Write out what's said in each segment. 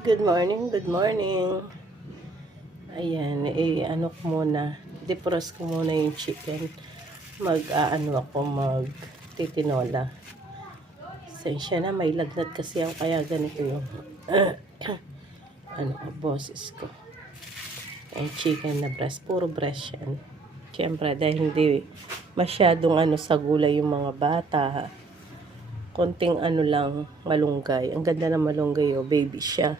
Good morning, good morning. Ayan, ano ko muna, defrost ko muna yung chicken. Ako, mag-titinola. Sensya na, may lagnat kasi ako, kaya ganito yung, boses ko. Yung chicken na breast, puro breast yan. Siyempre, dahil hindi masyadong sa gulay yung mga bata, konting lang, malunggay. Ang ganda ng malunggay, baby siya.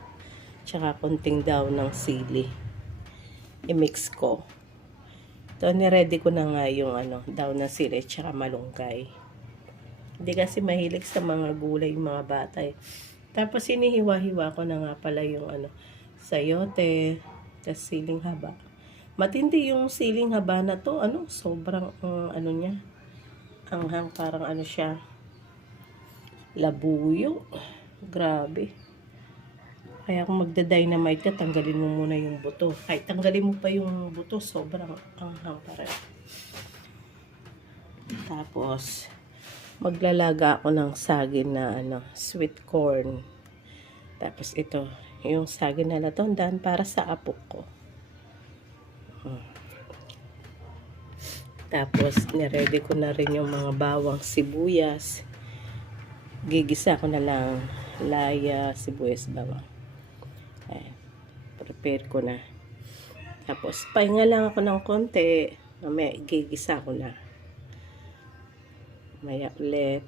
Tsaka konting daw ng sili. I-mix ko. So, niready ko na nga yung daw ng sili tsaka malunggay. Hindi kasi mahilig sa mga gulay yung mga bata eh. Tapos hinihiwa-hiwa ko na nga pala yung sayote, tas siling haba. Matindi yung siling haba na to, sobrang niya, anghang, parang siya, labuyo. Grabe. Kaya kung magda-dynamite ka, tanggalin mo muna yung buto. Kahit tanggalin mo pa yung buto, sobrang anghang pa rin. Tapos, maglalaga ako ng saging na sweet corn. Tapos ito, yung saging na natondan para sa apo ko. Tapos, niready ko na rin yung mga bawang sibuyas. Gigisa ko na lang laya, sibuyas, bawang. Ayan, prepare ko na. Tapos, pahinga lang ako ng konti. Mamaya, gigisa ko na. Maya ulit.